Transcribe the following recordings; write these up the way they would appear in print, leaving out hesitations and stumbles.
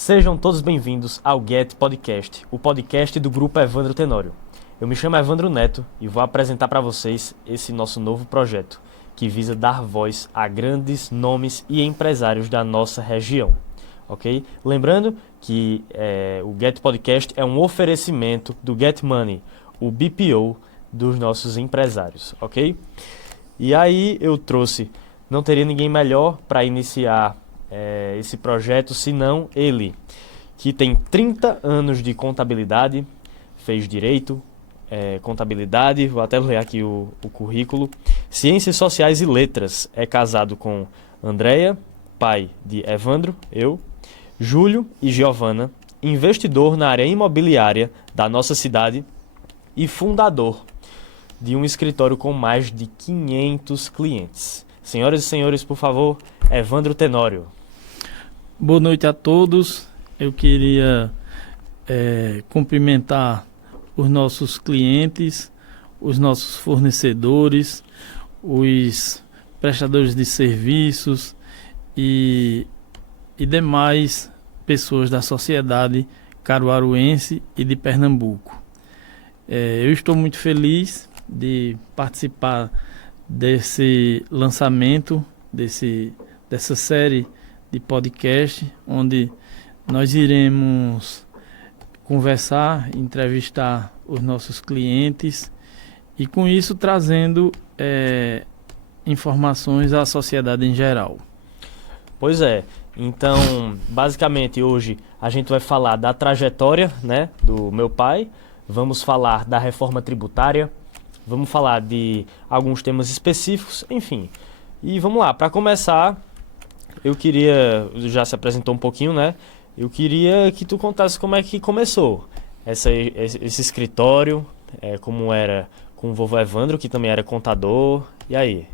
Sejam todos bem-vindos ao Get Podcast, o podcast do grupo Evandro Tenório. Eu me chamo Evandro Neto e vou apresentar para vocês esse nosso novo projeto, que visa dar voz a grandes nomes e empresários da nossa região, ok? Lembrando que o Get Podcast é um oferecimento do Get Money, o BPO dos nossos empresários, ok? E aí eu trouxe, não teria ninguém melhor para iniciar esse projeto senão ele, que tem 30 anos de contabilidade, fez direito, contabilidade, vou até ler aqui o currículo, ciências sociais e letras, é casado com Andréia, pai de Evandro, eu, Júlio e Giovana, investidor na área imobiliária da nossa cidade e fundador de um escritório com mais de 500 clientes. Senhoras e senhores, por favor, Evandro Tenório. Boa noite a todos. Eu queria cumprimentar os nossos clientes, os nossos fornecedores, os prestadores de serviços e demais pessoas da sociedade caruaruense e de Pernambuco. Eu estou muito feliz de participar desse lançamento, dessa série de podcast, onde nós iremos conversar, entrevistar os nossos clientes e com isso trazendo informações à sociedade em geral. Pois é, então basicamente hoje a gente vai falar da trajetória, né, do meu pai, vamos falar da reforma tributária, vamos falar de alguns temas específicos, enfim. E vamos lá, para começar, já se apresentou um pouquinho, né? Eu queria que tu contasse como é que começou esse escritório, como era com o vovô Evandro, que também era contador, e aí?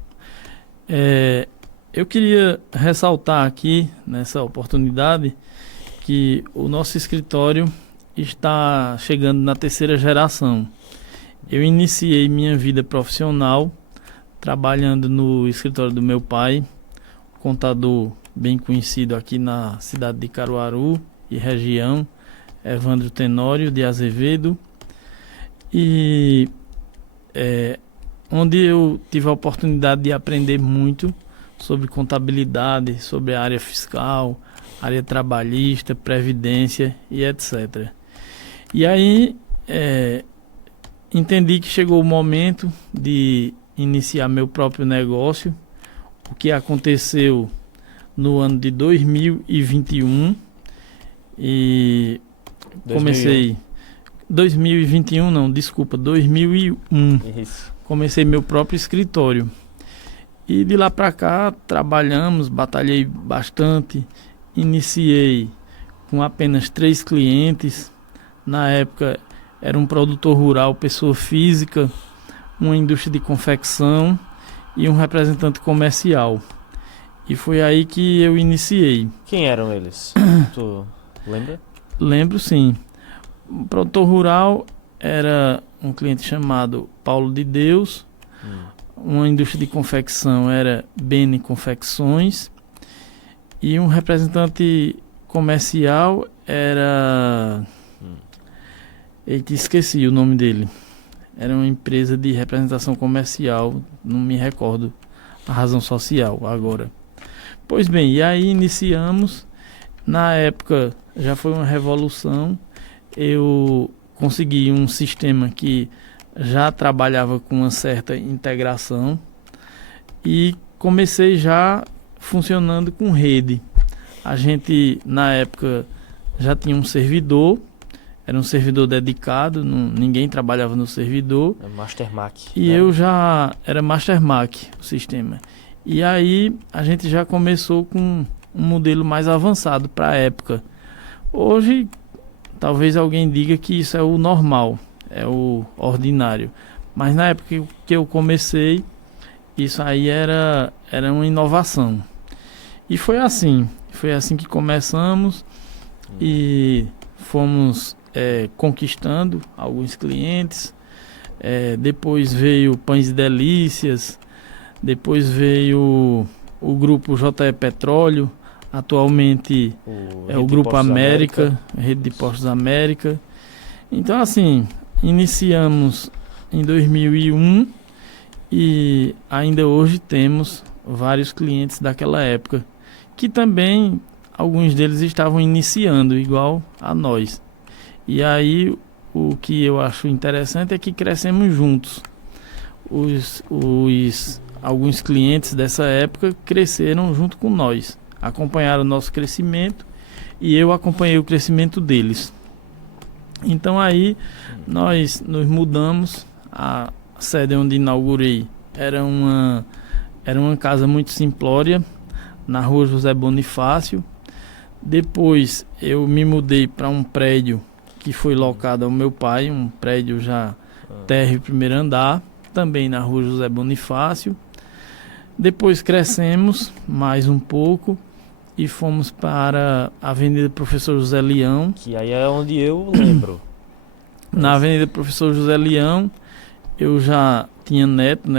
Eu queria ressaltar aqui, nessa oportunidade, que o nosso escritório está chegando na terceira geração. Eu iniciei minha vida profissional trabalhando no escritório do meu pai, contador bem conhecido aqui na cidade de Caruaru e região, Evandro Tenório de Azevedo, e onde eu tive a oportunidade de aprender muito sobre contabilidade, sobre a área fiscal, área trabalhista, previdência e etc. E aí entendi que chegou o momento de iniciar meu próprio negócio, o que aconteceu no ano de 2021 e comecei 2021 não, desculpa, 2001. Isso. Comecei meu próprio escritório e de lá para cá trabalhamos, batalhei bastante, iniciei com apenas 3 clientes, na época era um produtor rural, pessoa física, uma indústria de confecção e um representante comercial. E foi aí que eu iniciei. Quem eram eles? Tu lembra? Lembro, sim. O produtor rural era um cliente chamado Paulo de Deus. Uma indústria de confecção era Bene Confecções. E um representante comercial era... Eita, esqueci o nome dele. Era uma empresa de representação comercial, não me recordo a razão social agora. Pois bem, e aí iniciamos. Na época já foi uma revolução. Eu consegui um sistema que já trabalhava com uma certa integração e comecei já funcionando com rede. A gente na época já tinha um servidor. Era um servidor dedicado, ninguém trabalhava no servidor. Master Mac. E eu já era Master Mac, o sistema. E aí a gente já começou com um modelo mais avançado para a época. Hoje, talvez alguém diga que isso é o normal, é o ordinário. Mas na época que eu comecei, isso aí era uma inovação. E foi assim que começamos e fomos conquistando alguns clientes. Depois veio Pães e Delícias, depois veio o grupo JE Petróleo, atualmente O é Rede o de Grupo Postos América, Rede de Postos América. Então, assim, iniciamos em 2001 e ainda hoje temos vários clientes daquela época, que também alguns deles estavam iniciando, igual a nós. E aí, o que eu acho interessante é que crescemos juntos. Alguns clientes dessa época cresceram junto com nós, acompanharam o nosso crescimento e eu acompanhei o crescimento deles. Então aí nós nos mudamos. A sede onde inaugurei era uma casa muito simplória, na rua José Bonifácio. Depois eu me mudei para um prédio que foi locado ao meu pai, um prédio já térreo, primeiro andar, também na rua José Bonifácio. Depois crescemos mais um pouco e fomos para a Avenida Professor José Leão. Que aí é onde eu lembro. Na Avenida Professor José Leão, eu já tinha neto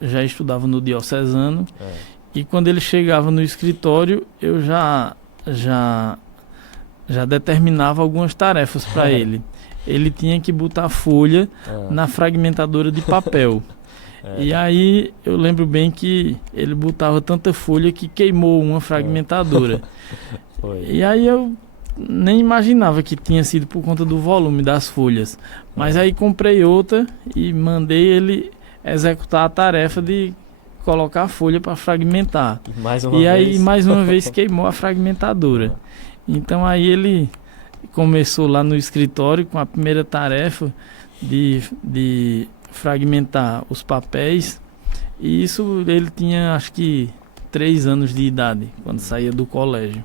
já estudava no Diocesano. E quando ele chegava no escritório, eu já determinava algumas tarefas para ele. Ele tinha que botar folha na fragmentadora de papel. E aí eu lembro bem que ele botava tanta folha que queimou uma fragmentadora. E aí eu nem imaginava que tinha sido por conta do volume das folhas. Mas aí comprei outra e mandei ele executar a tarefa de colocar a folha para fragmentar. Aí mais uma vez queimou a fragmentadora. Então aí ele começou lá no escritório com a primeira tarefa de fragmentar os papéis. E isso ele tinha acho que 3 anos de idade quando saía do colégio.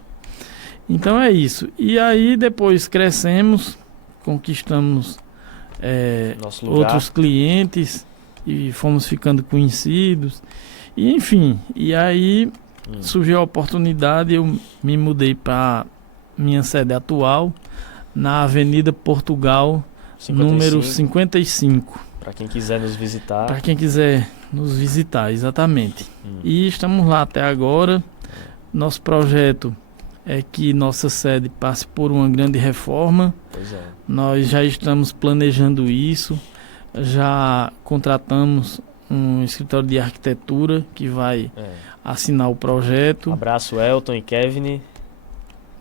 Então é isso. E aí depois crescemos, conquistamos outros clientes e fomos ficando conhecidos. E enfim, e aí surgiu a oportunidade, eu me mudei para minha sede atual, na Avenida Portugal, 55. Número 55. Para quem quiser nos visitar. Para quem quiser nos visitar, exatamente. E estamos lá até agora. Nosso projeto é que nossa sede passe por uma grande reforma. Pois é. Nós já estamos planejando isso, já contratamos um escritório de arquitetura que vai assinar o projeto. Abraço Elton e Kevin.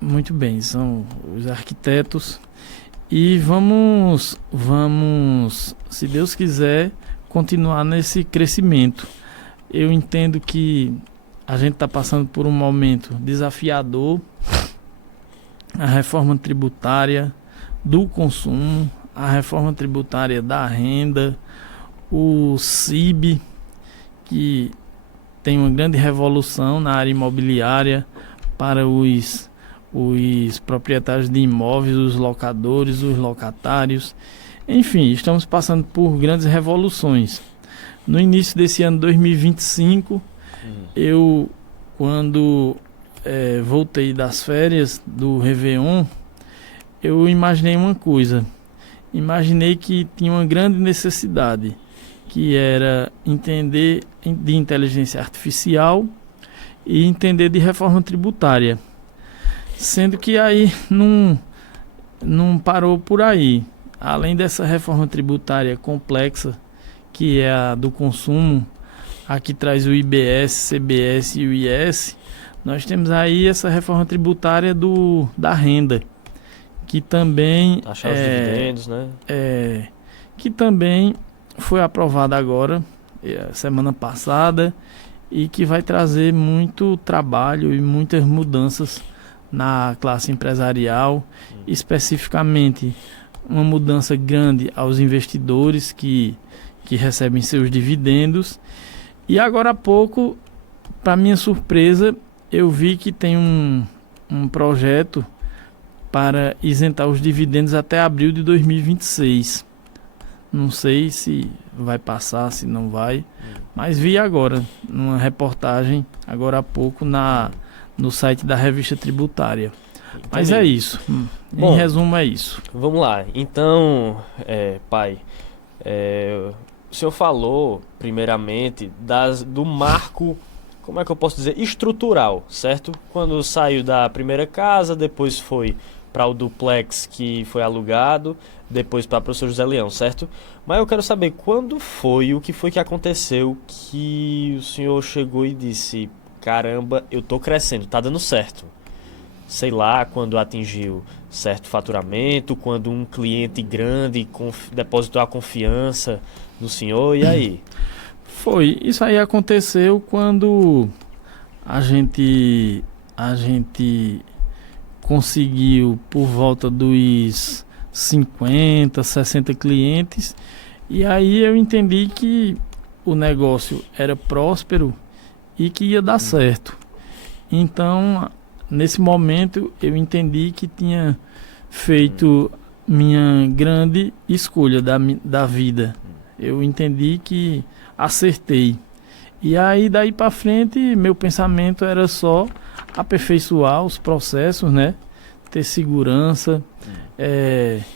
Muito bem, são os arquitetos. E vamos, se Deus quiser, continuar nesse crescimento. Eu entendo que a gente está passando por um momento desafiador. A reforma tributária do consumo, a reforma tributária da renda, o CIB, que tem uma grande revolução na área imobiliária para os proprietários de imóveis, os locadores, os locatários. Enfim, estamos passando por grandes revoluções. No início desse ano 2025, eu, quando voltei das férias do Réveillon, eu imaginei uma coisa. Imaginei que tinha uma grande necessidade, que era entender de inteligência artificial e entender de reforma tributária. Sendo que aí não parou por aí. Além dessa reforma tributária complexa, que é a do consumo, a que traz o IBS, CBS e o IS, nós temos aí essa reforma tributária da renda, que também achar os dividendos, né? Que também foi aprovada agora, semana passada, e que vai trazer muito trabalho e muitas mudanças na classe empresarial, especificamente uma mudança grande aos investidores que recebem seus dividendos. E agora há pouco, para minha surpresa, eu vi que tem um projeto para isentar os dividendos até abril de 2026. Não sei se vai passar, se não vai, mas vi agora, numa reportagem, agora há pouco, no site da Revista Tributária. Entendi. Mas é isso. Bom, em resumo, é isso. Vamos lá. Então, pai, o senhor falou, primeiramente, do marco como é que eu posso dizer, estrutural, certo? Quando saiu da primeira casa, depois foi para o duplex que foi alugado, depois para o professor José Leão, certo? Mas eu quero saber quando foi, o que foi que aconteceu que o senhor chegou e disse, caramba, eu tô crescendo, tá dando certo. Sei lá, quando atingiu certo faturamento, quando um cliente grande depositou a confiança no senhor, e aí? Isso aí aconteceu quando a gente conseguiu por volta dos 50, 60 clientes, e aí eu entendi que o negócio era próspero e que ia dar certo. Então, nesse momento, eu entendi que tinha feito minha grande escolha da vida. Eu entendi que acertei. E aí, daí para frente, meu pensamento era só aperfeiçoar os processos, né? Ter segurança,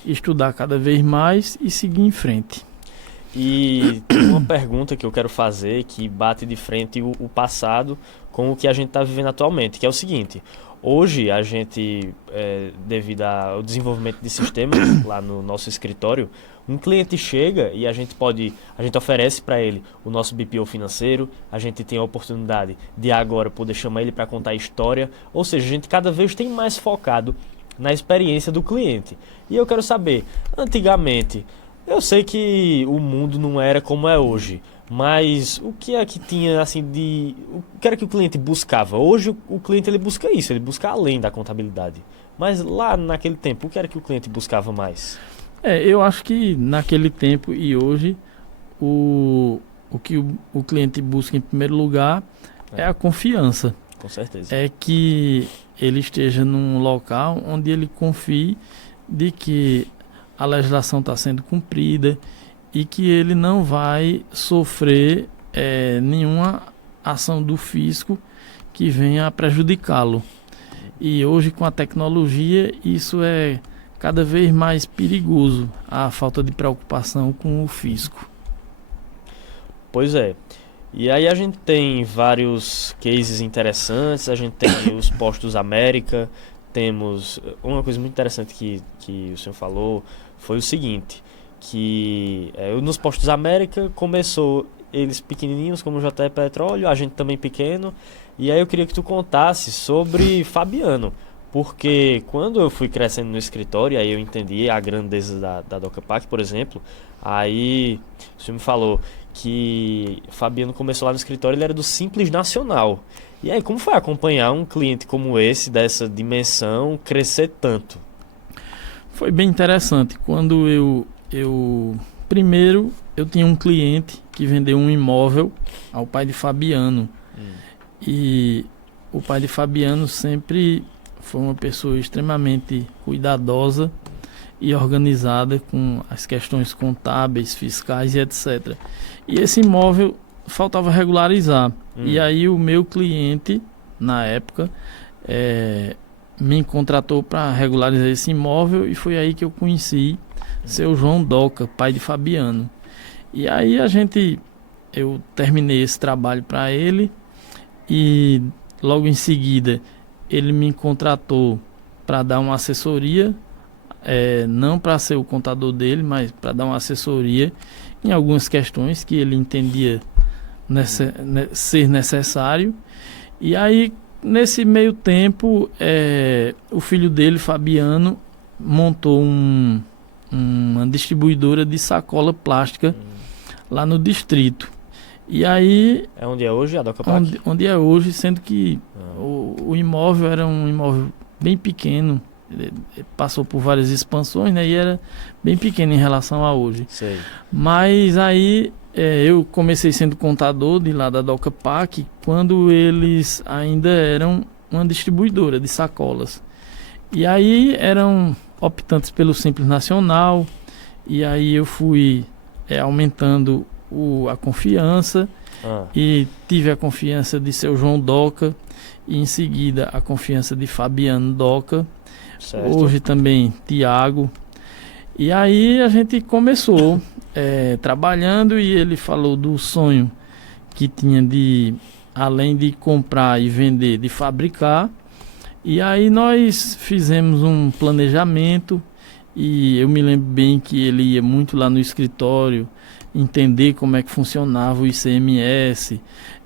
estudar cada vez mais e seguir em frente. E tem uma pergunta que eu quero fazer que bate de frente o passado com o que a gente está vivendo atualmente, que é o seguinte: hoje a gente, devido ao desenvolvimento de sistemas lá no nosso escritório, um cliente chega e a gente oferece para ele o nosso BPO financeiro, a gente tem a oportunidade de agora poder chamar ele para contar a história, ou seja, a gente cada vez tem mais focado na experiência do cliente. E eu quero saber, antigamente, eu sei que o mundo não era como é hoje, mas o que é que tinha assim o que era que o cliente buscava? Hoje o cliente ele busca isso, ele busca além da contabilidade. Mas lá naquele tempo, o que era que o cliente buscava mais? Eu acho que naquele tempo e hoje o que o cliente busca em primeiro lugar é a confiança. Com certeza. É que ele esteja num local onde ele confie de que a legislação está sendo cumprida e que ele não vai sofrer nenhuma ação do fisco que venha a prejudicá-lo. E hoje, com a tecnologia, isso é cada vez mais perigoso, a falta de preocupação com o fisco. Pois é. E aí a gente tem vários cases interessantes, a gente tem os Postos América, temos uma coisa muito interessante que o senhor falou, foi o seguinte, que nos Postos América começou eles pequenininhos como o JE Petróleo, a gente também pequeno, e aí eu queria que tu contasse sobre Fabiano, porque quando eu fui crescendo no escritório, aí eu entendi a grandeza da DocaPac, por exemplo, aí o senhor me falou que Fabiano começou lá no escritório, ele era do Simples Nacional. E aí, como foi acompanhar um cliente como esse, dessa dimensão, crescer tanto? Foi bem interessante. Quando primeiro, eu tinha um cliente que vendeu um imóvel ao pai de Fabiano. E o pai de Fabiano sempre foi uma pessoa extremamente cuidadosa e organizada com as questões contábeis, fiscais e etc. E esse imóvel faltava regularizar. E aí o meu cliente, na época, me contratou para regularizar esse imóvel e foi aí que eu conheci seu João Doca, pai de Fabiano. E aí eu terminei esse trabalho para ele e logo em seguida ele me contratou para dar uma assessoria, não para ser o contador dele, mas para dar uma assessoria em algumas questões que ele entendia ser necessário. E aí, nesse meio tempo, o filho dele, Fabiano, montou uma distribuidora de sacola plástica lá no distrito. E aí... É onde é hoje a DocaPac? Onde é hoje, sendo que o imóvel era um imóvel bem pequeno, ele passou por várias expansões, né, e era bem pequeno em relação a hoje. Sei. Mas aí eu comecei sendo contador de lá da DocaPac quando eles ainda eram uma distribuidora de sacolas. E aí eram optantes pelo Simples Nacional, e aí eu fui aumentando a confiança e tive a confiança de seu João Doca e em seguida a confiança de Fabiano Doca, certo. Hoje também Tiago. E aí a gente começou trabalhando e ele falou do sonho que tinha de além de comprar e vender, de fabricar. E aí nós fizemos um planejamento e eu me lembro bem que ele ia muito lá no escritório entender como é que funcionava o ICMS,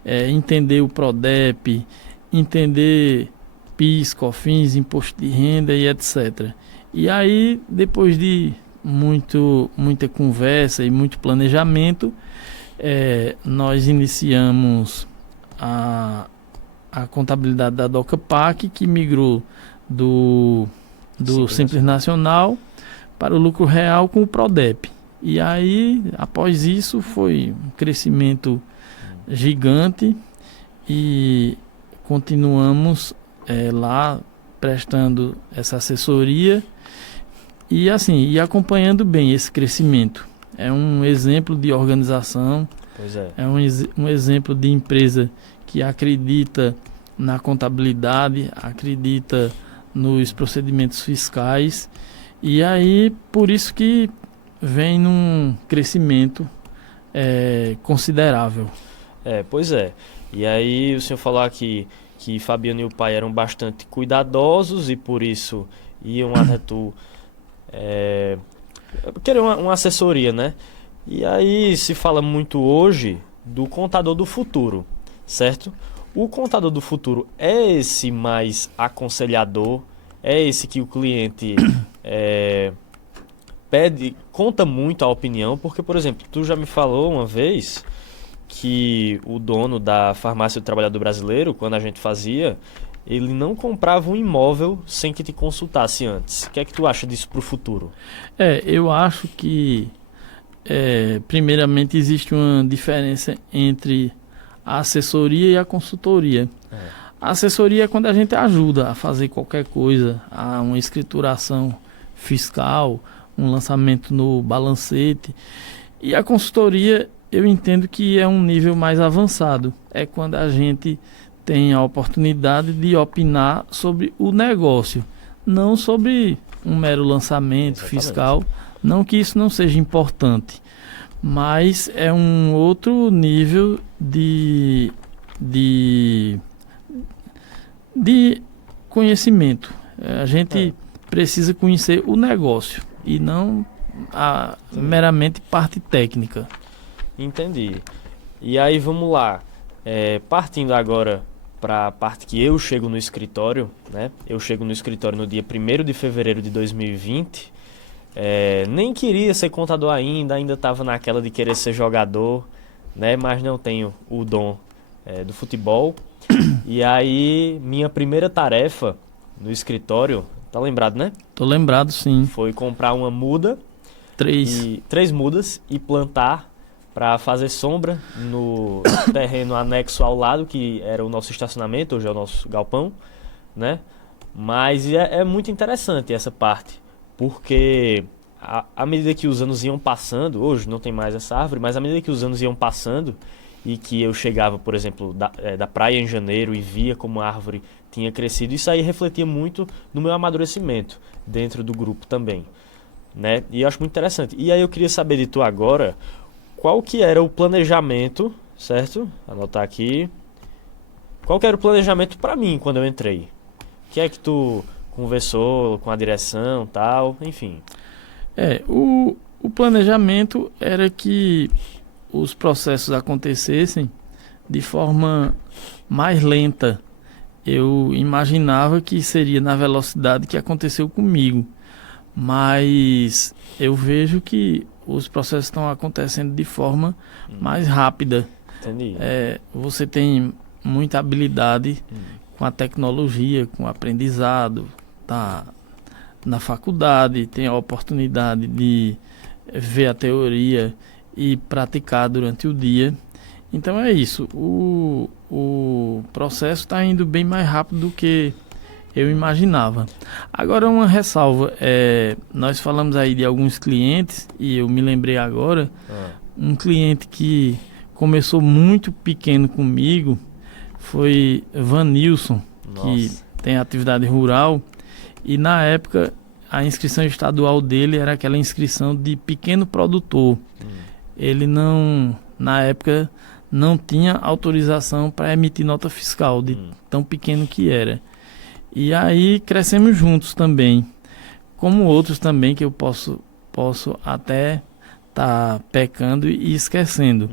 entender o Prodep, entender PIS, COFINS, imposto de renda e etc. E aí, depois de muita conversa e muito planejamento, nós iniciamos a contabilidade da DOCA-PAC, que migrou do Simples Nacional para o lucro real com o Prodep. E aí, após isso, foi um crescimento gigante e continuamos lá prestando essa assessoria e assim, e acompanhando bem esse crescimento. É um exemplo de organização, Pois é. um exemplo de empresa que acredita na contabilidade, acredita nos procedimentos fiscais, e aí por isso que vem num crescimento considerável. Pois é. E aí o senhor falou aqui que Fabiano e o pai eram bastante cuidadosos e por isso iam a Retu querer uma assessoria, né? E aí se fala muito hoje do contador do futuro, certo? O contador do futuro é esse mais aconselhador, é esse que o cliente conta muito a opinião, porque, por exemplo, tu já me falou uma vez que o dono da farmácia do trabalhador brasileiro, quando a gente fazia, ele não comprava um imóvel sem que te consultasse antes. O que é que tu acha disso para o futuro? Eu acho que primeiramente existe uma diferença entre a assessoria e a consultoria. A assessoria é quando a gente ajuda a fazer qualquer coisa, a uma escrituração fiscal, um lançamento no balancete. E a consultoria, eu entendo que é um nível mais avançado. É quando a gente tem a oportunidade de opinar sobre o negócio, não sobre um mero lançamento fiscal. Não que isso não seja importante, mas é um outro nível de conhecimento. A gente precisa conhecer o negócio e não meramente parte técnica. Entendi. E aí vamos lá, partindo agora para a parte que eu chego no escritório, né? Eu chego no escritório no dia 1º de fevereiro de 2020, nem queria ser contador ainda estava naquela de querer ser jogador, né? Mas não tenho o dom do futebol. E aí, minha primeira tarefa no escritório, tá lembrado, né? Tô lembrado, sim. Foi comprar uma muda, 3 mudas e plantar para fazer sombra no terreno anexo ao lado, que era o nosso estacionamento, hoje é o nosso galpão, né? Mas é muito interessante essa parte, porque à medida que os anos iam passando, hoje não tem mais essa árvore, mas à medida que os anos iam passando e que eu chegava, por exemplo, da praia em janeiro e via como a árvore tinha crescido, isso aí refletia muito no meu amadurecimento dentro do grupo também, né? E eu acho muito interessante. E aí eu queria saber de tu agora, qual que era o planejamento, certo? Anotar aqui. Qual que era o planejamento para mim quando eu entrei? O que é que tu conversou com a direção, tal, enfim. O planejamento era que os processos acontecessem de forma mais lenta. Eu imaginava que seria na velocidade que aconteceu comigo, mas eu vejo que os processos estão acontecendo de forma mais rápida. Entendi. Você tem muita habilidade com a tecnologia, com o aprendizado, tá na faculdade, tem a oportunidade de ver a teoria e praticar durante o dia. Então é isso, o processo está indo bem mais rápido do que eu imaginava. Agora uma ressalva, nós falamos aí de alguns clientes e eu me lembrei agora, um cliente que começou muito pequeno comigo foi Vanilson, que tem atividade rural, e na época a inscrição estadual dele era aquela inscrição de pequeno produtor. Ele não, na época, não tinha autorização para emitir nota fiscal, de tão pequeno que era. E aí crescemos juntos também, como outros também que eu posso até estar pecando e esquecendo.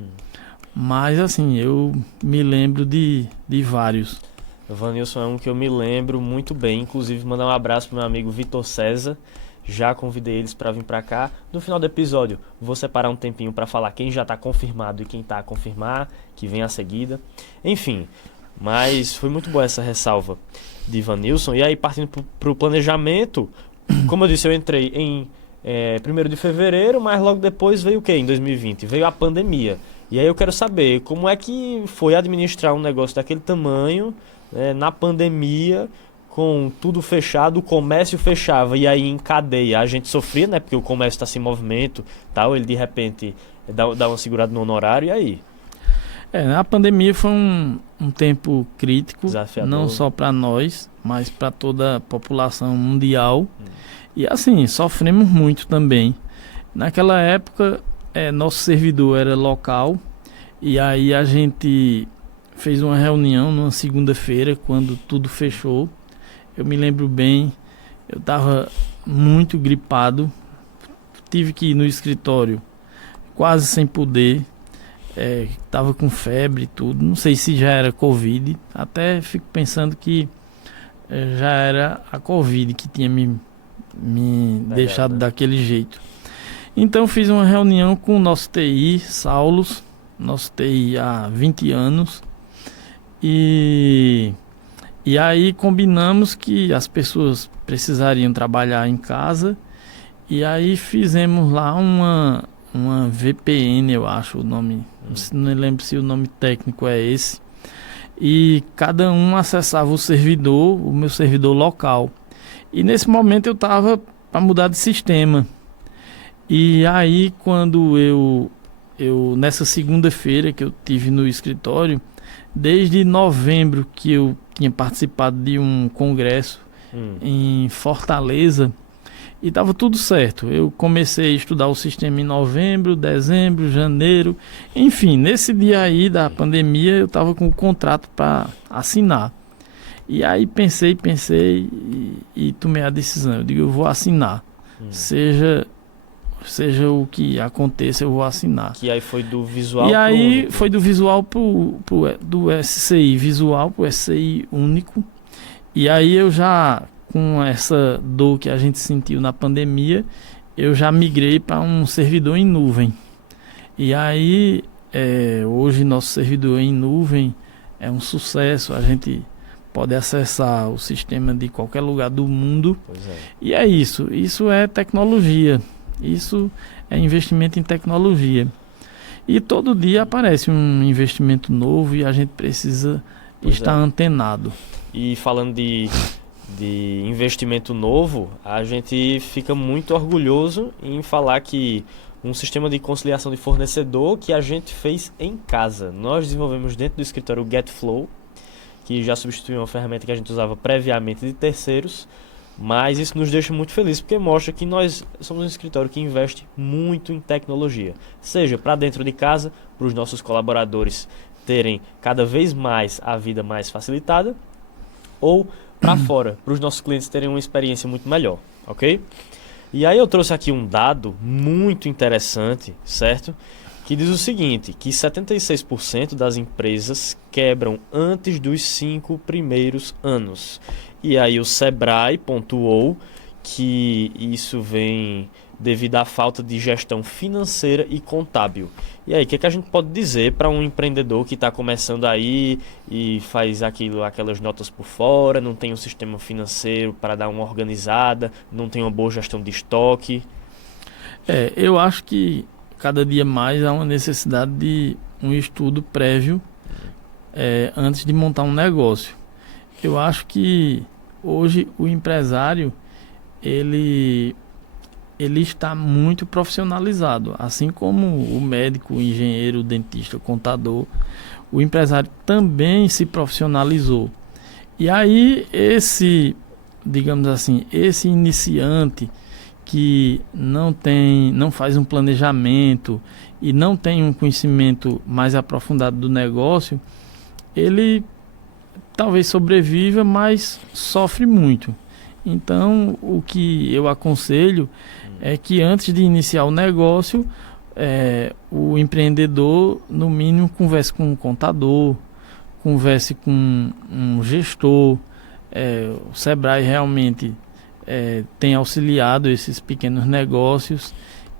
Mas assim, eu me lembro de vários. O Vanilson é um que eu me lembro muito bem, inclusive mandar um abraço pro meu amigo Vitor César. Já convidei eles para vir para cá. No final do episódio, vou separar um tempinho para falar quem já está confirmado e quem está a confirmar, que vem a seguida. Enfim, mas foi muito boa essa ressalva de Vanilson. E aí, partindo para o planejamento, como eu disse, eu entrei em 1º de fevereiro, mas logo depois veio o quê? Em 2020? Veio a pandemia. E aí eu quero saber como é que foi administrar um negócio daquele tamanho, na pandemia, com tudo fechado, o comércio fechava e aí em cadeia a gente sofria, né? Porque o comércio está sem movimento, tal, ele de repente dá uma segurada no honorário, e aí? A pandemia foi um tempo crítico, Desafiador. Não só para nós, mas para toda a população mundial. E assim, sofremos muito também. Naquela época, nosso servidor era local, e aí a gente fez uma reunião numa segunda-feira, quando tudo fechou. Eu me lembro bem, eu estava muito gripado, tive que ir no escritório quase sem poder, estava com febre e tudo, não sei se já era Covid, até fico pensando que já era a Covid que tinha me deixado daquele jeito. Então fiz uma reunião com o nosso TI, Saulos, nosso TI há 20 anos, e aí combinamos que as pessoas precisariam trabalhar em casa, e aí fizemos lá uma VPN, eu acho o nome, não lembro se o nome técnico é esse, e cada um acessava o meu servidor local. E nesse momento eu estava para mudar de sistema. E aí quando eu nessa segunda-feira que eu tive no escritório, desde novembro que eu tinha participado de um congresso em Fortaleza, e estava tudo certo. Eu comecei a estudar o sistema em novembro, dezembro, janeiro, enfim, nesse dia aí da pandemia eu estava com o contrato para assinar. E aí pensei e tomei a decisão. Eu digo, eu vou assinar, seja o que aconteça, eu vou assinar. Que aí foi do visual e aí único. Foi do visual do SCI visual pro SCI único. E aí eu já, com essa dor que a gente sentiu na pandemia, eu já migrei para um servidor em nuvem. E aí hoje nosso servidor em nuvem é um sucesso. A gente pode acessar o sistema de qualquer lugar do mundo. Pois é. E é isso. Isso é tecnologia. Isso é investimento em tecnologia. E todo dia aparece um investimento novo e a gente precisa estar antenado. E falando de investimento novo, a gente fica muito orgulhoso em falar que um sistema de conciliação de fornecedor que a gente fez em casa. Nós desenvolvemos dentro do escritório o GetFlow, que já substituiu uma ferramenta que a gente usava previamente de terceiros. Mas isso nos deixa muito felizes, porque mostra que nós somos um escritório que investe muito em tecnologia, seja para dentro de casa, para os nossos colaboradores terem cada vez mais a vida mais facilitada, ou para fora, para os nossos clientes terem uma experiência muito melhor, ok? E aí eu trouxe aqui um dado muito interessante, certo? Que diz o seguinte, que 76% das empresas quebram antes dos 5 primeiros anos. E aí o Sebrae pontuou que isso vem devido à falta de gestão financeira e contábil. E aí, o que a gente pode dizer para um empreendedor que está começando aí e faz aquelas notas por fora, não tem um sistema financeiro para dar uma organizada, não tem uma boa gestão de estoque? Eu acho que cada dia mais há uma necessidade de um estudo prévio antes de montar um negócio. Eu acho que hoje o empresário ele está muito profissionalizado, assim como o médico, o engenheiro, o dentista, o contador. O empresário também se profissionalizou. E aí digamos assim, esse iniciante que não faz um planejamento e não tem um conhecimento mais aprofundado do negócio, ele talvez sobreviva, mas sofre muito. Então, o que eu aconselho é que antes de iniciar o negócio, o empreendedor, no mínimo, converse com um contador, converse com um gestor. O Sebrae realmente tem auxiliado esses pequenos negócios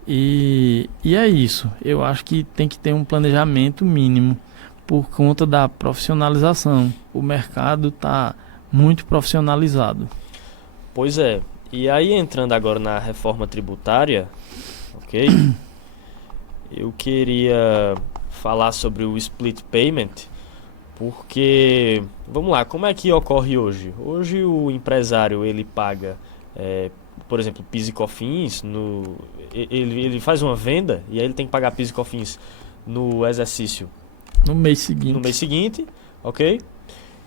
e é isso. Eu acho que tem que ter um planejamento mínimo por conta da profissionalização. O mercado está muito profissionalizado. Pois é. E aí, entrando agora na reforma tributária, ok? Eu queria falar sobre o split payment, porque, vamos lá, como é que ocorre hoje? Hoje o empresário, ele paga, por exemplo, PIS e COFINS, ele faz uma venda e aí ele tem que pagar PIS e COFINS no exercício. No mês seguinte. No mês seguinte, ok?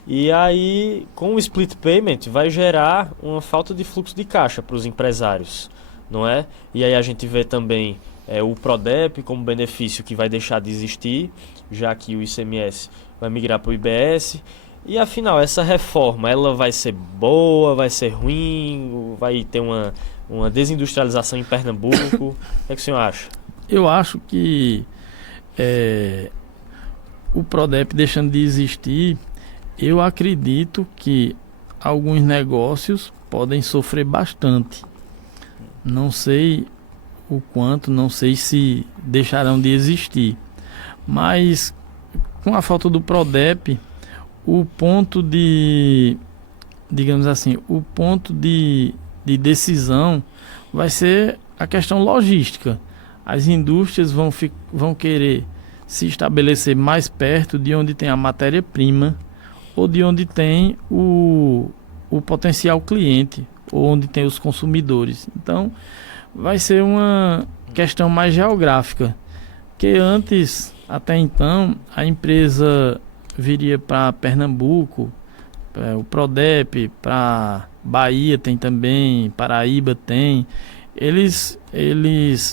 E aí, com o split payment, vai gerar uma falta de fluxo de caixa para os empresários, não é? E aí a gente vê também o Prodep como benefício que vai deixar de existir, já que o ICMS vai migrar para o IBS. E afinal, essa reforma, ela vai ser boa, vai ser ruim, vai ter uma desindustrialização em Pernambuco? O que é que o senhor acha? Eu acho que o Prodep deixando de existir, eu acredito que alguns negócios podem sofrer bastante. Não sei o quanto, não sei se deixarão de existir. Mas com a falta do Prodep, o ponto de, digamos assim, o ponto de decisão vai ser a questão logística. As indústrias vão querer se estabelecer mais perto de onde tem a matéria-prima ou de onde tem o potencial cliente, ou onde tem os consumidores. Então, vai ser uma questão mais geográfica, que antes, até então, a empresa viria para Pernambuco, o Prodep, para Bahia tem também, Paraíba tem. Eles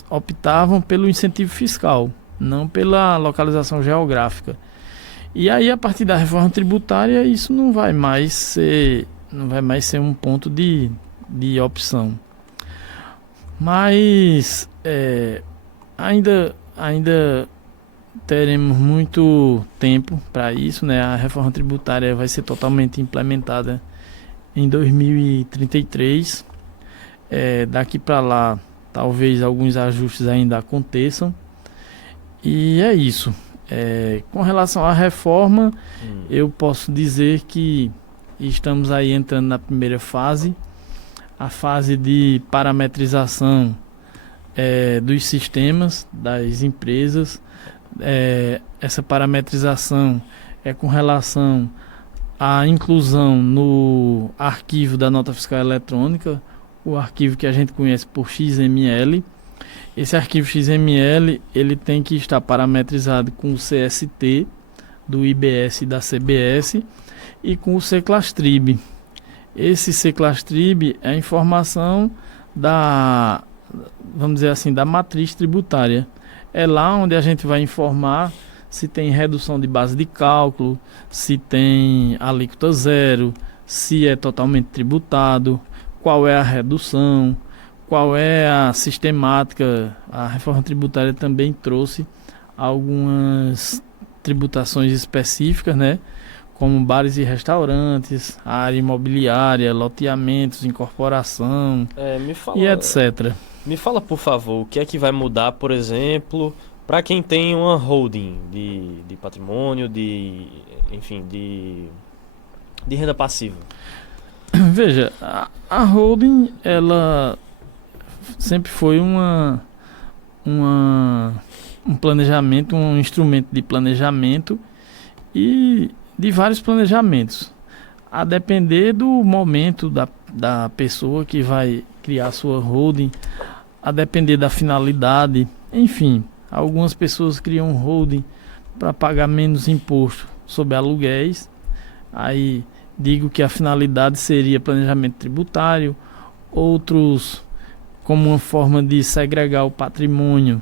optavam pelo incentivo fiscal, não pela localização geográfica. E aí, a partir da reforma tributária, isso não vai mais ser um ponto de opção. Mas ainda teremos muito tempo para isso, né? A reforma tributária vai ser totalmente implementada em 2033. Daqui para lá, talvez alguns ajustes ainda aconteçam. E é isso. Com relação à reforma, eu posso dizer que estamos aí entrando na primeira fase, a fase de parametrização dos sistemas das empresas. Essa parametrização é com relação à inclusão no arquivo da nota fiscal eletrônica, o arquivo que a gente conhece por XML. Esse arquivo XML ele tem que estar parametrizado com o CST do IBS e da CBS e com o CCLASTRIB. Esse CCLASTRIB é a informação vamos dizer assim, da matriz tributária. É lá onde a gente vai informar se tem redução de base de cálculo, se tem alíquota zero, se é totalmente tributado, qual é a redução, qual é a sistemática. A reforma tributária também trouxe algumas tributações específicas, né? Como bares e restaurantes, área imobiliária, loteamentos, incorporação e etc. Me fala, por favor, o que é que vai mudar, por exemplo, para quem tem uma holding de patrimônio, de renda passiva? Veja, a holding, ela sempre foi um planejamento, um instrumento de planejamento e de vários planejamentos, a depender do momento da pessoa que vai criar sua holding, a depender da finalidade. Enfim, algumas pessoas criam holding para pagar menos imposto sobre aluguéis. Aí digo que a finalidade seria planejamento tributário. Outros como uma forma de segregar o patrimônio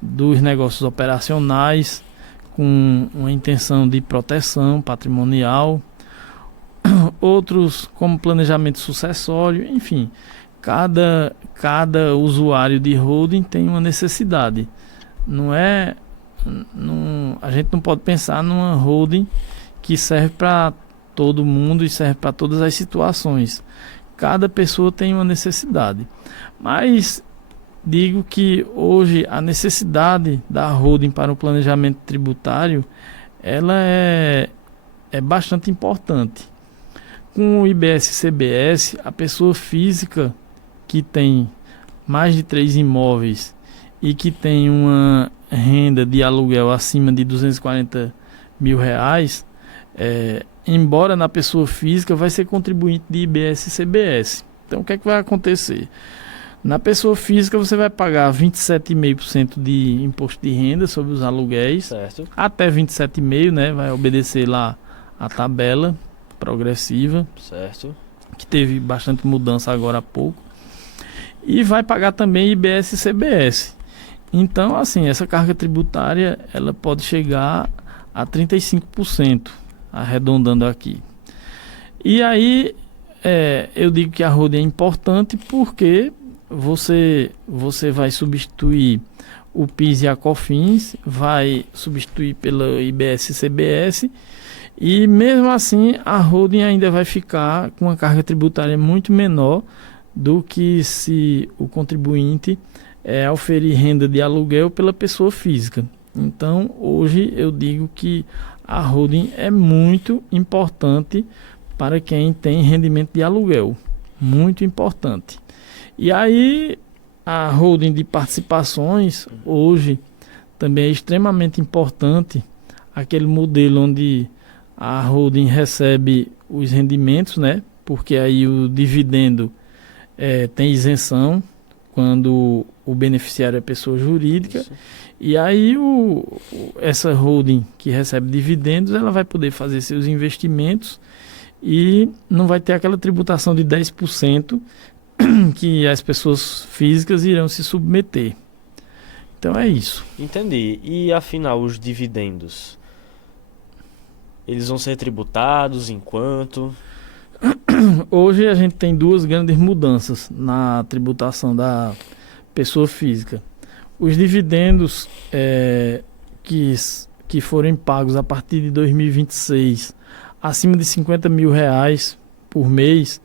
dos negócios operacionais com uma intenção de proteção patrimonial, outros como planejamento sucessório, enfim, cada usuário de holding tem uma necessidade. A gente não pode pensar numa holding que serve para todo mundo e serve para todas as situações. Cada pessoa tem uma necessidade. Mas digo que hoje a necessidade da holding para o planejamento tributário, ela é bastante importante. Com o IBS-CBS, a pessoa física que tem mais de 3 imóveis e que tem uma renda de aluguel acima de R$ 240 mil, embora na pessoa física vai ser contribuinte de IBS-CBS. Então o que é que vai acontecer? Na pessoa física você vai pagar 27,5% de imposto de renda sobre os aluguéis, certo, até 27,5%, né? Vai obedecer lá a tabela progressiva, certo, que teve bastante mudança agora há pouco, e vai pagar também IBS e CBS. Então, assim, essa carga tributária ela pode chegar a 35%, arredondando aqui. E aí eu digo que a holding é importante porque você vai substituir o PIS e a COFINS, vai substituir pela IBS e CBS, e mesmo assim a holding ainda vai ficar com uma carga tributária muito menor do que se o contribuinte oferir renda de aluguel pela pessoa física. Então hoje eu digo que a holding é muito importante para quem tem rendimento de aluguel, muito importante. E aí a holding de participações hoje também é extremamente importante, aquele modelo onde a holding recebe os rendimentos, né? Porque aí o dividendo tem isenção quando o beneficiário é pessoa jurídica. Isso. E aí essa holding que recebe dividendos, ela vai poder fazer seus investimentos e não vai ter aquela tributação de 10% que as pessoas físicas irão se submeter. Então é isso. Entendi. E afinal, os dividendos, eles vão ser tributados em quanto? Hoje a gente tem duas grandes mudanças na tributação da pessoa física. Os dividendos que forem pagos a partir de 2026, acima de R$ 50 mil por mês,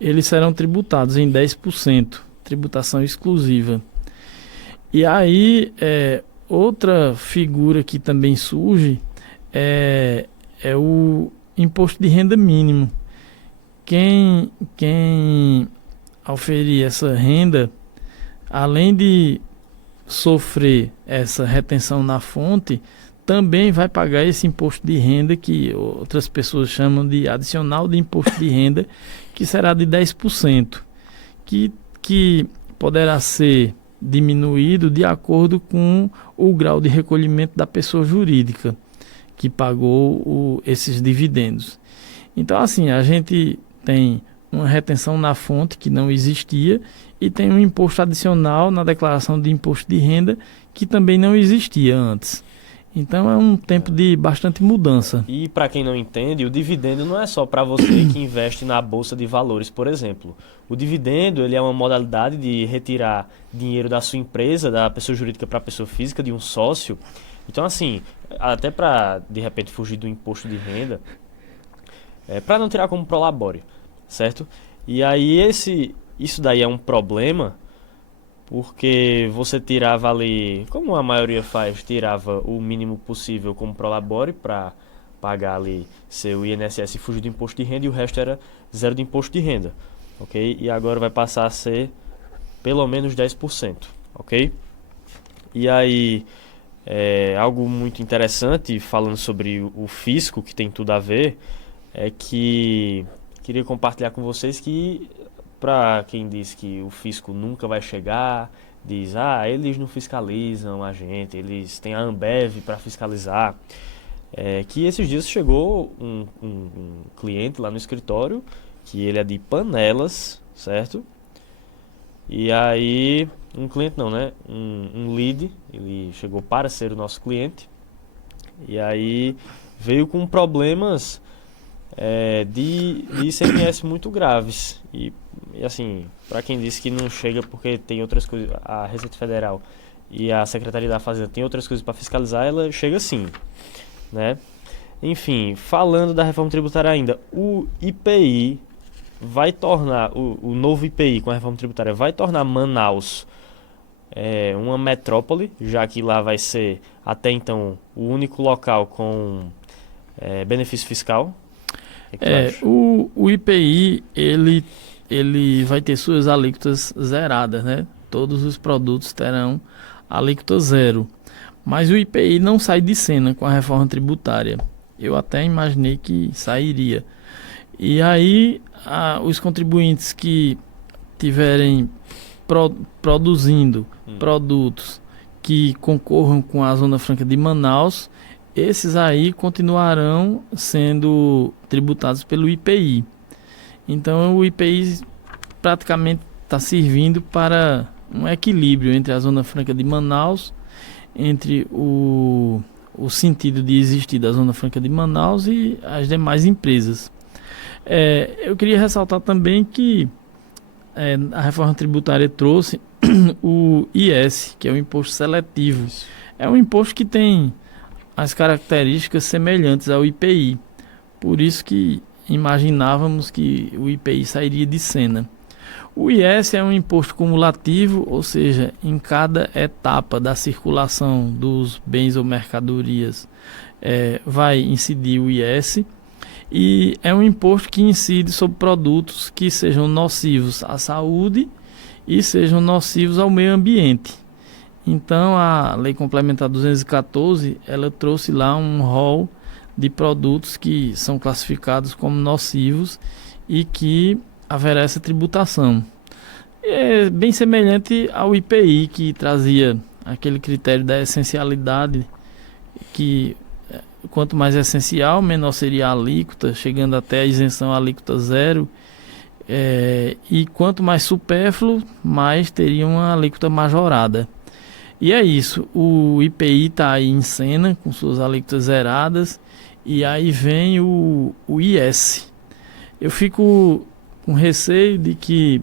eles serão tributados em 10%, tributação exclusiva. E aí, outra figura que também surge é o imposto de renda mínimo. Quem oferir essa renda, além de sofrer essa retenção na fonte, também vai pagar esse imposto de renda que outras pessoas chamam de adicional de imposto de renda, que será de 10%, que poderá ser diminuído de acordo com o grau de recolhimento da pessoa jurídica que pagou esses dividendos. Então, assim, a gente tem uma retenção na fonte que não existia e tem um imposto adicional na declaração de imposto de renda que também não existia antes. Então é um tempo de bastante mudança. E para quem não entende, o dividendo não é só para você que investe na bolsa de valores, por exemplo. O dividendo ele é uma modalidade de retirar dinheiro da sua empresa, da pessoa jurídica para a pessoa física, de um sócio. Então, assim, até para de repente fugir do imposto de renda, para não tirar como prolabore, certo? E aí isso daí é um problema, porque você tirava ali, como a maioria faz, tirava o mínimo possível como prolabore para pagar ali seu INSS e fugir do imposto de renda, e o resto era zero de imposto de renda, ok? E agora vai passar a ser pelo menos 10%, ok? E aí, algo muito interessante, falando sobre o fisco, que tem tudo a ver, é que queria compartilhar com vocês que, para quem diz que o fisco nunca vai chegar, diz, eles não fiscalizam a gente, eles têm a Ambev para fiscalizar, que esses dias chegou um cliente lá no escritório, que ele é de Panelas, certo? E aí, um cliente não, né? Um lead, ele chegou para ser o nosso cliente. E aí veio com problemas de ICMS muito graves. E assim, para quem disse que não chega porque tem outras coisas, a Receita Federal e a Secretaria da Fazenda tem outras coisas para fiscalizar, ela chega sim, né? Enfim, falando da reforma tributária ainda, o IPI vai tornar, o novo IPI com a reforma tributária vai tornar Manaus uma metrópole, já que lá vai ser até então o único local com benefício fiscal. O que tu acha? O IPI, ele vai ter suas alíquotas zeradas, né? Todos os produtos terão alíquota zero. Mas o IPI não sai de cena com a reforma tributária. Eu até imaginei que sairia. E aí, os contribuintes que tiverem produzindo produtos que concorram com a Zona Franca de Manaus, esses aí continuarão sendo tributados pelo IPI. Então, o IPI praticamente está servindo para um equilíbrio entre a Zona Franca de Manaus, entre o sentido de existir da Zona Franca de Manaus e as demais empresas. Eu queria ressaltar também que a reforma tributária trouxe o IS, que é o imposto seletivo. É um imposto que tem as características semelhantes ao IPI. Por isso que imaginávamos que o IPI sairia de cena. O IS é um imposto cumulativo, ou seja, em cada etapa da circulação dos bens ou mercadorias vai incidir o IS. E é um imposto que incide sobre produtos que sejam nocivos à saúde e sejam nocivos ao meio ambiente. Então, a Lei Complementar 214, ela trouxe lá um rol de produtos que são classificados como nocivos e que haverá essa tributação. É bem semelhante ao IPI, que trazia aquele critério da essencialidade, que quanto mais essencial, menor seria a alíquota, chegando até a isenção à alíquota zero. E quanto mais supérfluo, mais teria uma alíquota majorada. E é isso, o IPI está aí em cena, com suas alíquotas zeradas, e aí vem o IS. Eu fico com receio de que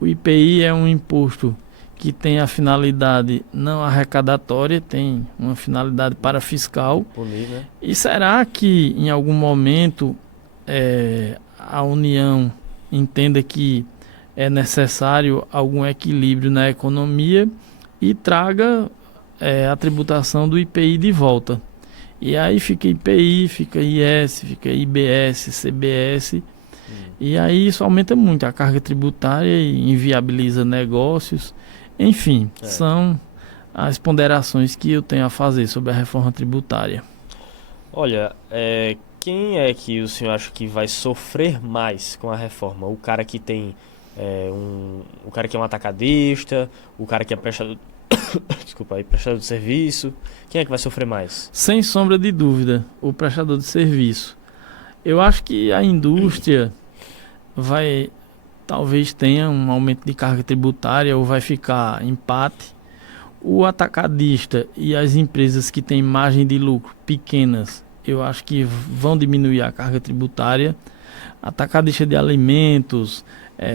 o IPI é um imposto que tem a finalidade não arrecadatória, tem uma finalidade parafiscal. Punir, né? E será que em algum momento a União entenda que é necessário algum equilíbrio na economia e traga a tributação do IPI de volta? E aí fica IPI, fica IS, fica IBS, CBS. E aí isso aumenta muito a carga tributária e inviabiliza negócios. Enfim, são as ponderações que eu tenho a fazer sobre a reforma tributária. Olha, quem é que o senhor acha que vai sofrer mais com a reforma? O cara que tem o cara que é um atacadista, o cara que é prestador desculpa aí, prestador de serviço. Quem é que vai sofrer mais? Sem sombra de dúvida, o prestador de serviço. Eu acho que a indústria talvez tenha um aumento de carga tributária ou vai ficar empate. O atacadista e as empresas que têm margem de lucro pequenas, eu acho que vão diminuir a carga tributária. Atacadista de alimentos,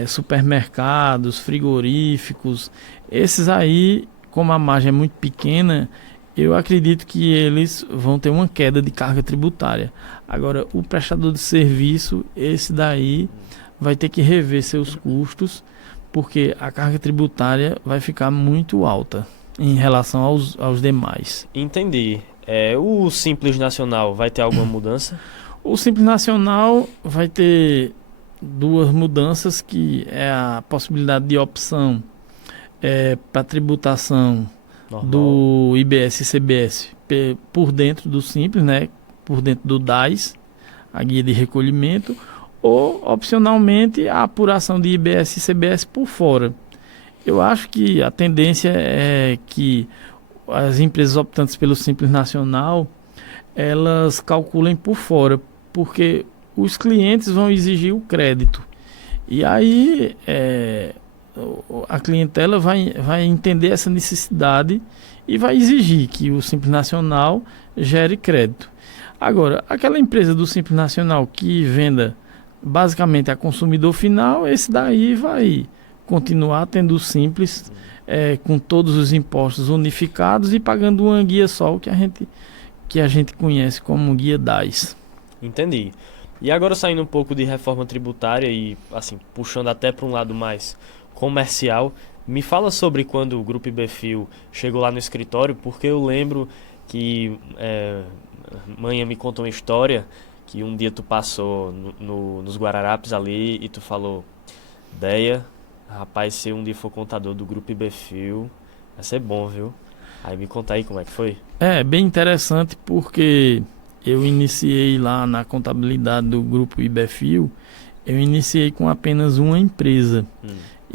supermercados, frigoríficos, esses aí, como a margem é muito pequena, eu acredito que eles vão ter uma queda de carga tributária. Agora, o prestador de serviço, esse daí vai ter que rever seus custos, porque a carga tributária vai ficar muito alta em relação aos demais. Entendi. O Simples Nacional vai ter alguma mudança? O Simples Nacional vai ter duas mudanças, que é a possibilidade de opção para tributação Normal. do IBS e CBS por dentro do Simples, né? Por dentro do DAS, a guia de recolhimento, ou opcionalmente a apuração de IBS e CBS por fora. Eu acho que a tendência é que as empresas optantes pelo Simples Nacional, elas calculem por fora, porque os clientes vão exigir o crédito. E aí a clientela vai entender essa necessidade e vai exigir que o Simples Nacional gere crédito. Agora, aquela empresa do Simples Nacional que venda basicamente a consumidor final, esse daí vai continuar tendo o Simples com todos os impostos unificados e pagando uma guia só, o que a gente conhece como guia DAS. Entendi. E agora saindo um pouco de reforma tributária e assim puxando até para um lado mais comercial, me fala sobre quando o Grupo IBFIL chegou lá no escritório, porque eu lembro que manhã me contou uma história que um dia tu passou nos Guararapes ali e tu falou: Deia, rapaz, se um dia for contador do Grupo IBFIL, vai ser bom, viu? Aí me conta aí como é que foi. É bem interessante porque eu iniciei lá na contabilidade do Grupo IBFIL, eu iniciei com apenas uma empresa.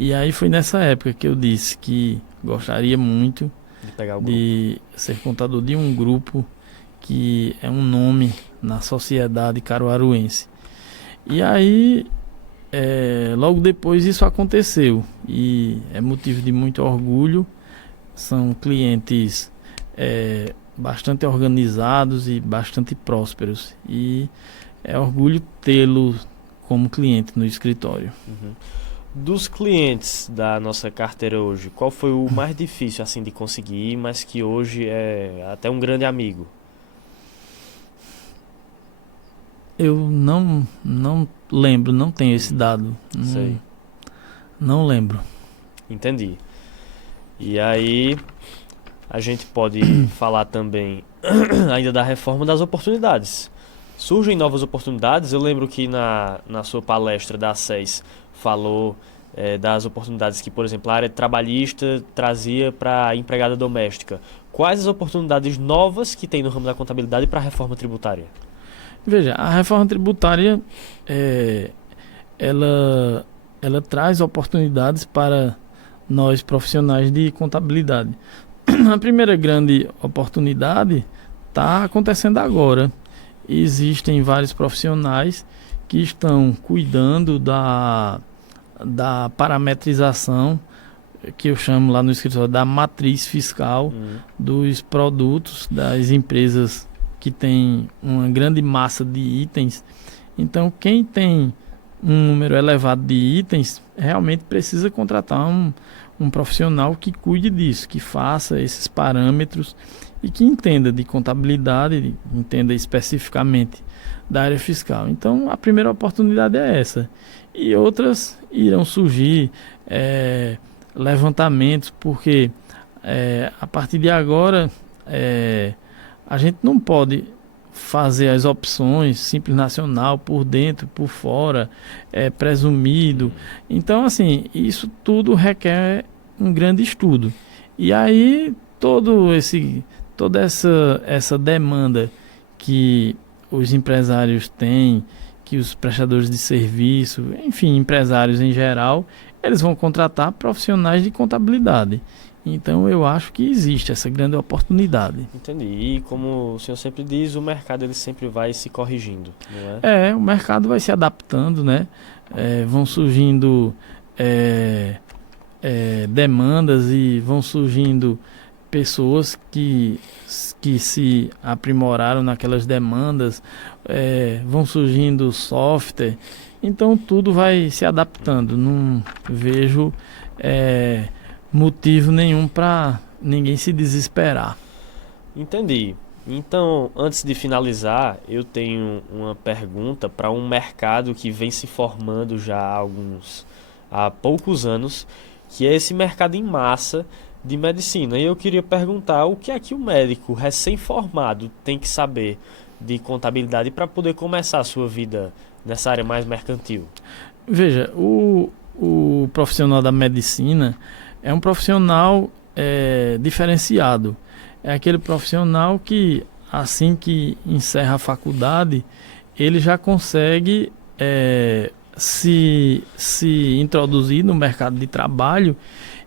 E aí foi nessa época que eu disse que gostaria muito de ser contador de um grupo que é um nome na sociedade caruaruense. E aí, logo depois isso aconteceu e é motivo de muito orgulho. São clientes bastante organizados e bastante prósperos e é orgulho tê-lo como cliente no escritório. Dos clientes da nossa carteira hoje, qual foi o mais difícil assim de conseguir, mas que hoje é até um grande amigo? Eu não lembro, não tenho esse dado. Sei. Não lembro. Entendi. E aí a gente pode falar também ainda da reforma das oportunidades. Surgem novas oportunidades. Eu lembro que na sua palestra da SES falou das oportunidades que, por exemplo, a área trabalhista trazia para a empregada doméstica. Quais as oportunidades novas que tem no ramo da contabilidade para a reforma tributária? Veja, a reforma tributária ela traz oportunidades para nós profissionais de contabilidade. A primeira grande oportunidade está acontecendo agora. Existem vários profissionais que estão cuidando da parametrização, que eu chamo lá no escritório da matriz fiscal dos produtos das empresas que têm uma grande massa de itens. Então, quem tem um número elevado de itens realmente precisa contratar um profissional que cuide disso, que faça esses parâmetros e que entenda de contabilidade, entenda especificamente da área fiscal. Então, a primeira oportunidade é essa. E outras irão surgir, levantamentos, porque a partir de agora a gente não pode fazer as opções Simples Nacional por dentro, por fora, presumido. Então, assim, isso tudo requer um grande estudo. E aí, toda essa demanda que os empresários têm, que os prestadores de serviço, enfim, empresários em geral, eles vão contratar profissionais de contabilidade. Então eu acho que existe essa grande oportunidade. Entendi. E como o senhor sempre diz, o mercado ele sempre vai se corrigindo, não é? O mercado vai se adaptando, né? Vão surgindo demandas e vão surgindo pessoas que se aprimoraram naquelas demandas, vão surgindo software, então tudo vai se adaptando. Não vejo motivo nenhum para ninguém se desesperar. Entendi. Então, antes de finalizar, eu tenho uma pergunta para um mercado que vem se formando já há poucos anos, que é esse mercado em massa de medicina. E eu queria perguntar o que é que o médico recém-formado tem que saber de contabilidade para poder começar a sua vida nessa área mais mercantil. Veja, o profissional da medicina é um profissional diferenciado. É aquele profissional que, assim que encerra a faculdade, ele já consegue se introduzir no mercado de trabalho.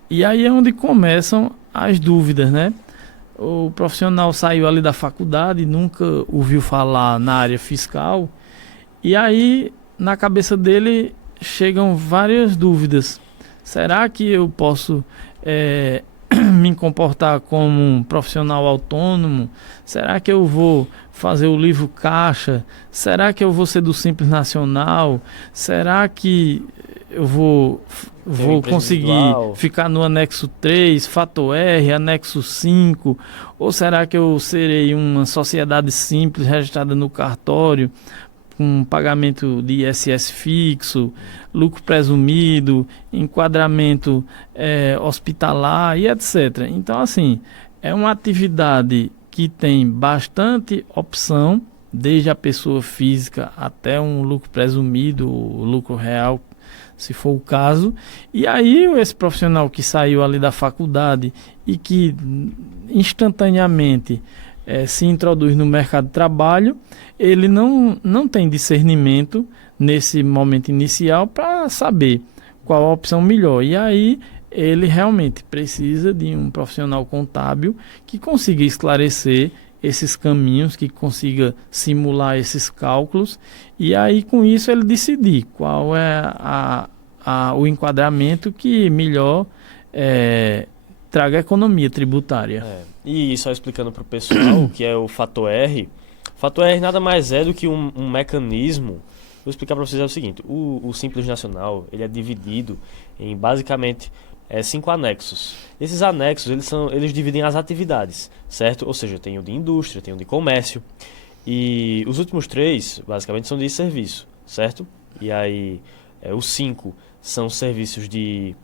E aí é onde começam as dúvidas, né? O profissional saiu ali da faculdade, nunca ouviu falar na área fiscal, e aí na cabeça dele chegam várias dúvidas. Será que eu posso me comportar como um profissional autônomo? Será que eu vou fazer o livro caixa? Será que eu vou ser do Simples Nacional? Será que eu vou conseguir individual. ficar no anexo 3, Fator R, anexo 5? Ou será que eu serei uma sociedade simples registrada no cartório, com pagamento de ISS fixo, lucro presumido, enquadramento hospitalar e etc. Então, assim, é uma atividade que tem bastante opção, desde a pessoa física até um lucro presumido, o lucro real, se for o caso. E aí esse profissional que saiu ali da faculdade e que instantaneamente se introduz no mercado de trabalho, ele não tem discernimento nesse momento inicial para saber qual a opção melhor. E aí ele realmente precisa de um profissional contábil que consiga esclarecer esses caminhos, que consiga simular esses cálculos, e aí com isso ele decidir qual é o enquadramento que melhor traga economia tributária. E só explicando para o pessoal o que é o Fator R. O Fator R nada mais é do que um mecanismo. Vou explicar para vocês o seguinte: o Simples Nacional ele é dividido em basicamente 5 anexos. Esses anexos eles dividem as atividades, certo? Ou seja, tem o de indústria, tem o de comércio, e os últimos 3 basicamente são de serviço, certo? E aí os 5 são serviços de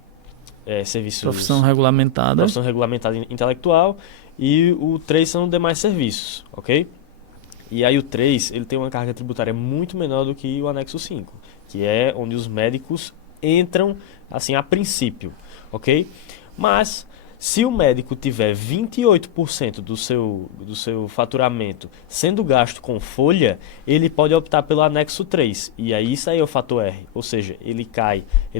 Profissão regulamentada intelectual, e o 3 são demais serviços, ok? E aí o 3 ele tem uma carga tributária muito menor do que o anexo 5, que é onde os médicos entram assim a princípio, ok? Mas se o médico tiver 28% do seu faturamento sendo gasto com folha, ele pode optar pelo anexo 3. E aí isso aí é o fator R. Ou seja, ele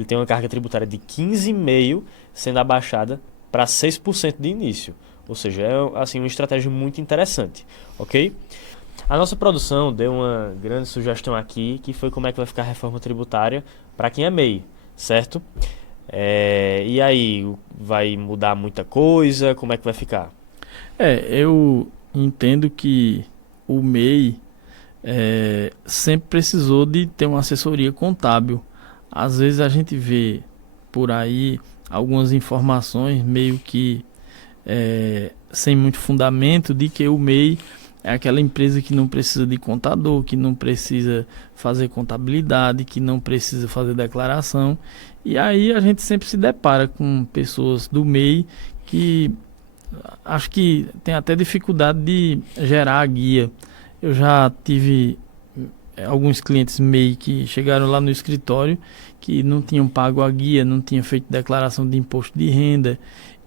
tem uma carga tributária de 15,5% sendo abaixada para 6% de início. Ou seja, é assim, uma estratégia muito interessante, ok? A nossa produção deu uma grande sugestão aqui, que foi como é que vai ficar a reforma tributária para quem é MEI, certo? E aí, vai mudar muita coisa? Como é que vai ficar? Eu entendo que o MEI sempre precisou de ter uma assessoria contábil. Às vezes a gente vê por aí algumas informações meio que sem muito fundamento de que o MEI é aquela empresa que não precisa de contador, que não precisa fazer contabilidade, que não precisa fazer declaração. E aí a gente sempre se depara com pessoas do MEI que acho que tem até dificuldade de gerar a guia. Eu já tive alguns clientes MEI que chegaram lá no escritório que não tinham pago a guia, não tinham feito declaração de imposto de renda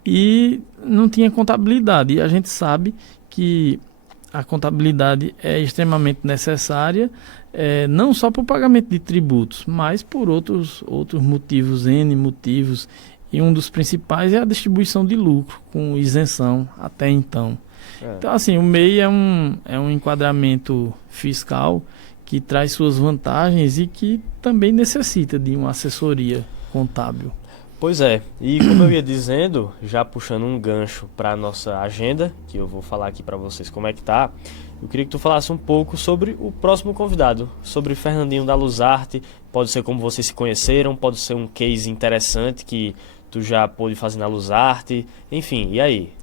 e não tinha contabilidade. E a gente sabe que a contabilidade é extremamente necessária, não só para o pagamento de tributos, mas por outros motivos, N motivos, e um dos principais é a distribuição de lucro, com isenção até então. Então, assim, o MEI é um enquadramento fiscal que traz suas vantagens e que também necessita de uma assessoria contábil. Pois é, e como eu ia dizendo, já puxando um gancho para a nossa agenda, que eu vou falar aqui para vocês como é que tá, eu queria que tu falasse um pouco sobre o próximo convidado, sobre Fernandinho da Luzarte. Pode ser como vocês se conheceram, pode ser um case interessante que tu já pôde fazer na Luzarte, enfim, e aí?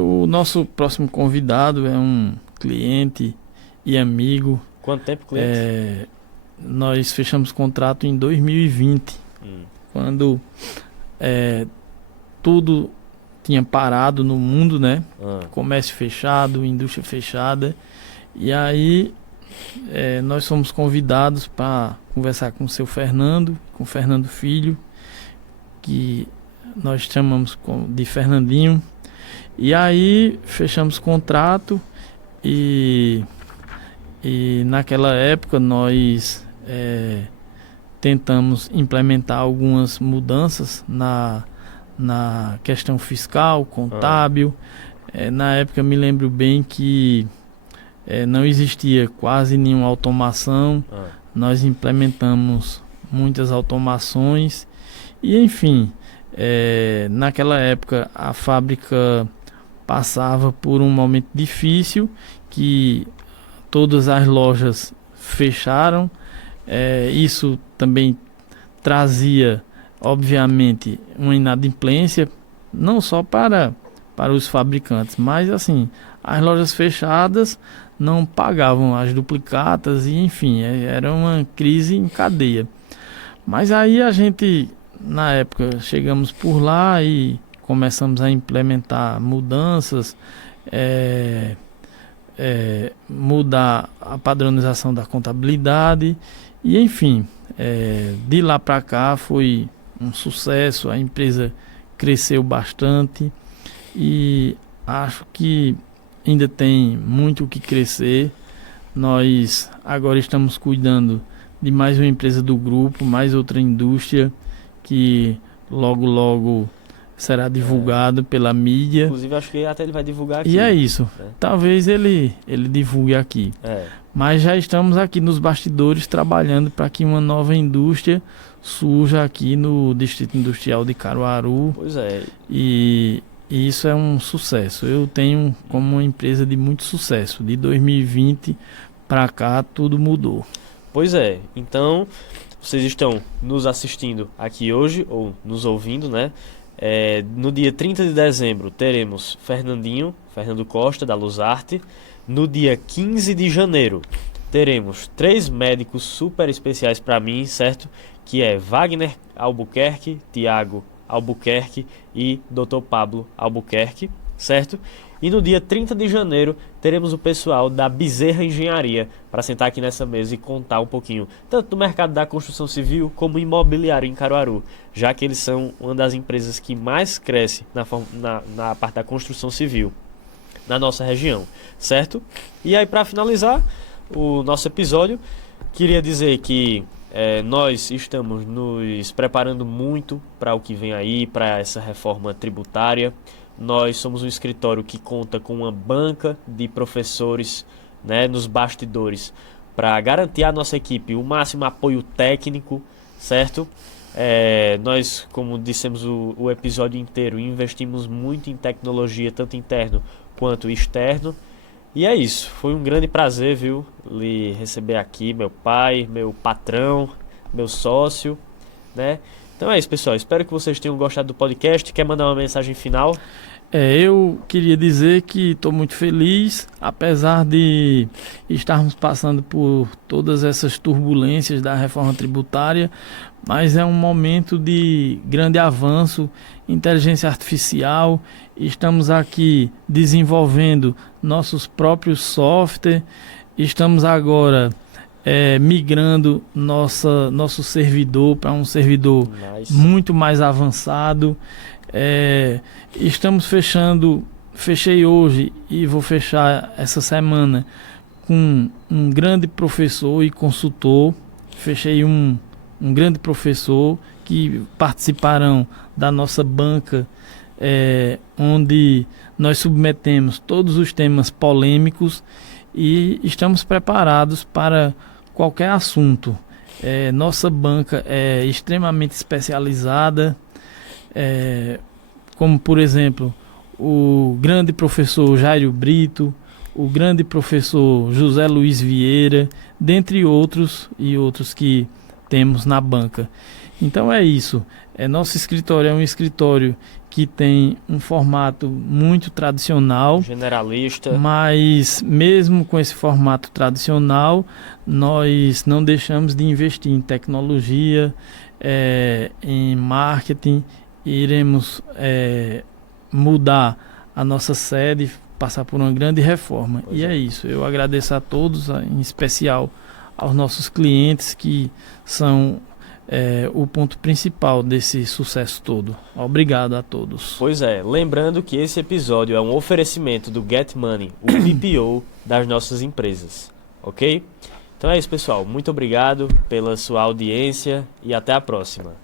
O nosso próximo convidado é um cliente e amigo. Quanto tempo cliente? Nós fechamos contrato em 2020. Quando tudo tinha parado no mundo, né? Comércio fechado, indústria fechada. E aí nós fomos convidados para conversar com o seu Fernando, com o Fernando Filho, que nós chamamos de Fernandinho. E aí fechamos contrato e naquela época nós tentamos implementar algumas mudanças na questão fiscal, contábil. Na época me lembro bem que não existia quase nenhuma automação. Nós implementamos muitas automações E enfim, naquela época a fábrica passava por um momento difícil, que todas as lojas fecharam. Isso também trazia, obviamente, uma inadimplência, não só para os fabricantes, mas assim, as lojas fechadas não pagavam as duplicatas e enfim, era uma crise em cadeia. Mas aí a gente, na época, chegamos por lá e começamos a implementar mudanças, mudar a padronização da contabilidade e enfim, de lá para cá foi um sucesso, a empresa cresceu bastante e acho que ainda tem muito o que crescer. Nós agora estamos cuidando de mais uma empresa do grupo, mais outra indústria que logo será divulgado pela mídia. Inclusive, acho que até ele vai divulgar aqui. E é isso. Talvez ele divulgue aqui. Mas já estamos aqui nos bastidores trabalhando para que uma nova indústria surja aqui no Distrito Industrial de Caruaru. Pois é. E isso é um sucesso. Eu tenho como uma empresa de muito sucesso. De 2020 para cá, tudo mudou. Pois é. Então, vocês estão nos assistindo aqui hoje, ou nos ouvindo, né? No dia 30 de dezembro teremos Fernando Costa, da Luzarte. No dia 15 de janeiro teremos 3 médicos super especiais para mim, certo? Que é Wagner Albuquerque, Tiago Albuquerque e Dr. Pablo Albuquerque, certo? E no dia 30 de janeiro teremos o pessoal da Bezerra Engenharia para sentar aqui nessa mesa e contar um pouquinho, tanto do mercado da construção civil como imobiliário em Caruaru, já que eles são uma das empresas que mais cresce na parte da construção civil na nossa região, certo? E aí, para finalizar o nosso episódio, queria dizer que nós estamos nos preparando muito para o que vem aí, para essa reforma tributária. Nós somos um escritório que conta com uma banca de professores, né, nos bastidores, para garantir à nossa equipe o máximo apoio técnico, certo? Nós, como dissemos o episódio inteiro, investimos muito em tecnologia, tanto interno quanto externo. E é isso, foi um grande prazer, viu, lhe receber aqui, meu pai, meu patrão, meu sócio, né? Então é isso, pessoal, espero que vocês tenham gostado do podcast. Quer mandar uma mensagem final? Eu queria dizer que estou muito feliz, apesar de estarmos passando por todas essas turbulências da reforma tributária, mas é um momento de grande avanço, inteligência artificial. Estamos aqui desenvolvendo nossos próprios softwares, estamos agora migrando nosso servidor para um servidor muito mais avançado. Fechei hoje e vou fechar essa semana com um grande professor e consultor. Fechei um grande professor que participarão da nossa banca, onde nós submetemos todos os temas polêmicos e estamos preparados para qualquer assunto. Nossa banca é extremamente especializada, como por exemplo o grande professor Jairo Brito, o grande professor José Luiz Vieira, dentre outros que temos na banca. Então é isso. Nosso escritório é um escritório que tem um formato muito tradicional, generalista, mas mesmo com esse formato tradicional, nós não deixamos de investir em tecnologia, em marketing. Iremos mudar a nossa sede, passar por uma grande reforma. E é isso. Eu agradeço a todos, em especial aos nossos clientes, que são o ponto principal desse sucesso todo. Obrigado a todos. Pois é, lembrando que esse episódio é um oferecimento do Get Money, o BPO das nossas empresas, ok? Então é isso, pessoal. Muito obrigado pela sua audiência e até a próxima.